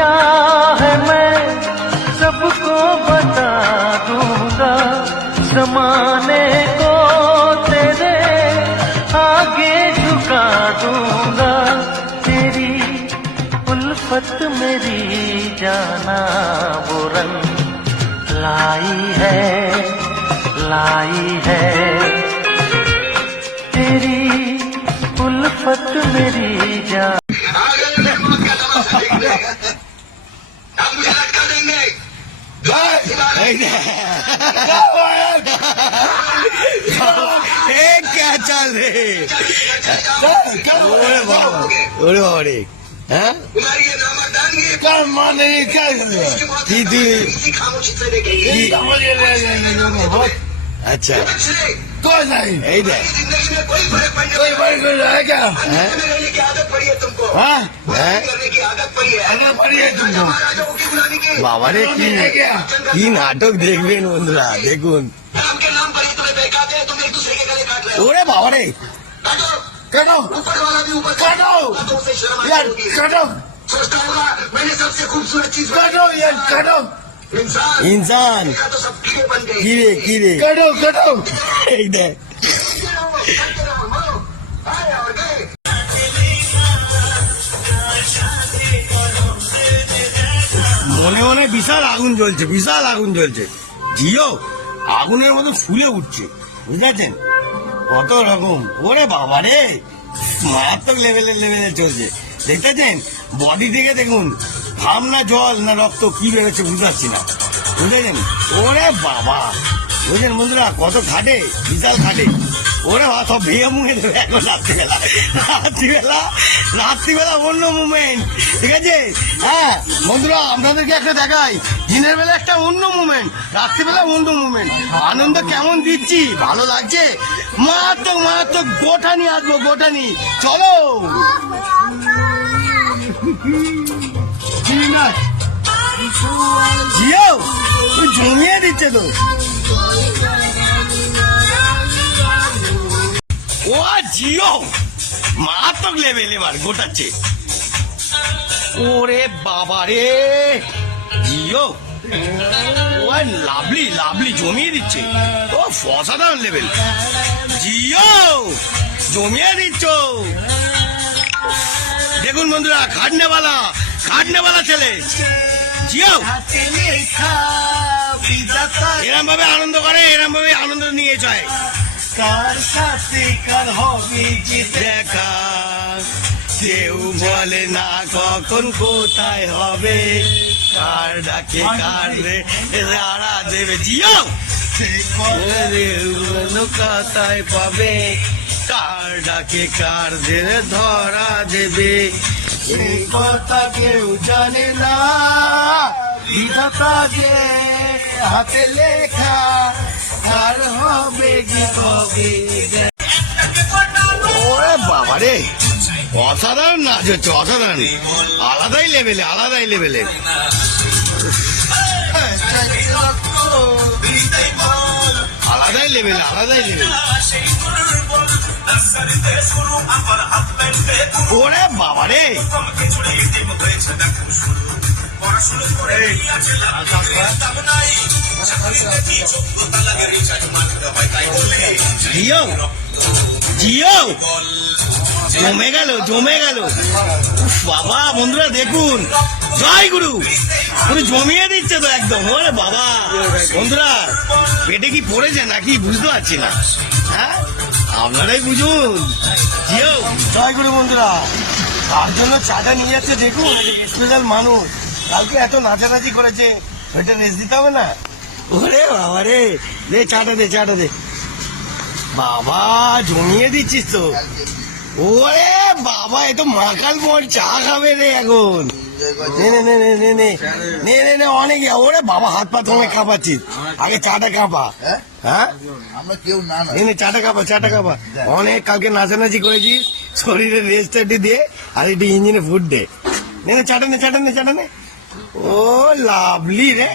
क्या है मैं सबको बता दूंगा, जमाने को तेरे आगे झुका दूंगा। तेरी उल्फत मेरी जाना वो रंग लाई है तेरी उल्फत मेरी जान। आप मुझे लटका देंगे। क्या चल रहे? ओरे बाबा हाँ क्या माने क्या खामोशी से देखेंगे। अच्छा कोई नहीं यही दे जिंदगी में कोई फर्क पड़ने कोई फर्क नहीं है क्या? रहने की आदत पड़ी है तुमको। हाँ? करने की आदत पड़ी है तुमको महाराजाओं की बुलाने की। বাবা রে কি নাটক দেখবেন বন্ধুরা দেখুন। राम के नाम पर ही तुम्हें बहकाते हैं, तुम एक दूसरे के गले काट रहे हो। ওরে বাবা রে काटो কাটো ऊपर वाला भी ऊपर काटो बातों से शर्म यार आती होगी। काटो सोचता होगा मैंने सबसे खूबसूरत चीज काटो यार काटो इंसान इंसान का तो सब कीड़े बन गए। কি রে কাটো কাটো এই দেখ মনে মনে বিশাল আগুন জ্বলছে জিও আগুনের মতো ফুলে উঠছে বুঝেছেন কত রকম। ওরে বাবা রে মারাত্মক লেভেলে চলছে দেখতেছেন। বডি থেকে দেখুন ঘাম না জল না রক্ত কি বেরোচ্ছে বুঝতে পারছি না বুঝেছেন। ওরে বাবা বুঝলেন বন্ধুরা কত খাটে বিশাল খাটে। ওরে বাবা সব ভেঙে মুখে দেবে এখন রাত্রিবেলা অন্য মুভমেন্ট ঠিক আছে। হ্যাঁ বন্ধুরা আপনাদেরকে একটা দেখাই দিনের বেলা একটা অন্য মুভমেন্ট রাত্রিবেলা অন্য মুভমেন্ট। আনন্দ কেমন দিচ্ছি ভালো লাগছে মারাত্মক গোটানি আসবো গোটানি চলো। জিও তুই জমিয়ে দিচ্ছে তো ও জিও মারাত্মক লেভেল এবার গোটাচ্ছে। ওরে বাবা রে জিও ও লাভলি জমিয়ে দিচ্ছে ও অসাধারণ লেভেল। জিও জমিয়ে দিচ্ছ দেখুন বন্ধুরা খাটনেওয়ালা ছেলে জিও এরম ভাবে আনন্দ করে এরম ভাবে আনন্দ নিয়ে যায়। কার সাথে কার হবে দেখা কেউ বলে না কখন কোথায় হবে কার ডাকে কার রাড়া দেবে জিও কাতায় পাবে কার ডাকে কার ধরা দেবে এই কথা কেউ জানে না বিধাতা যে হাতে লেখা কার হবে কি হবে। ওরে বাবা রে অসাধারণ নাচ হচ্ছে অসাধারণ আলাদাই লেভেলে আলাদাই লেভেল ওরে বাবা রে জিও জমে গেল বাবা বন্ধুরা দেখুন জয় গুরু জমিয়ে দিচ্ছে তো একদম। ওরে বাবা বন্ধুরা পেটে কি পড়েছে নাকি বুঝতে পারছি না। হ্যাঁ আপনারাই বুঝুন। জিও জয় গুরু বন্ধুরা তার জন্য চাটা নিয়ে যাচ্ছে দেখুন স্পেশাল মানুষ কালকে এত নাচানাচি করেছে ওইটা রেস্ট দিতে হবে না। ওরে বাবা রে চাটা দে বাবা জমিয়ে দিচ্ছিস তো। ওরে বাবা এ তো মাকাল মোড় চা খাবে রে এখন নে অনেক। ওরে বাবা হাত পা তোমায় কাঁপাচ্ছিস আগে চাটা কাঁপা। হ্যাঁ চাটা কাঁপা অনেক কালকে নাচানাচি করেছিস শরীরে রেস্ট দিয়ে আর একটু ইঞ্জিনে ফুট দে চাটা নে ও লাভলি রে।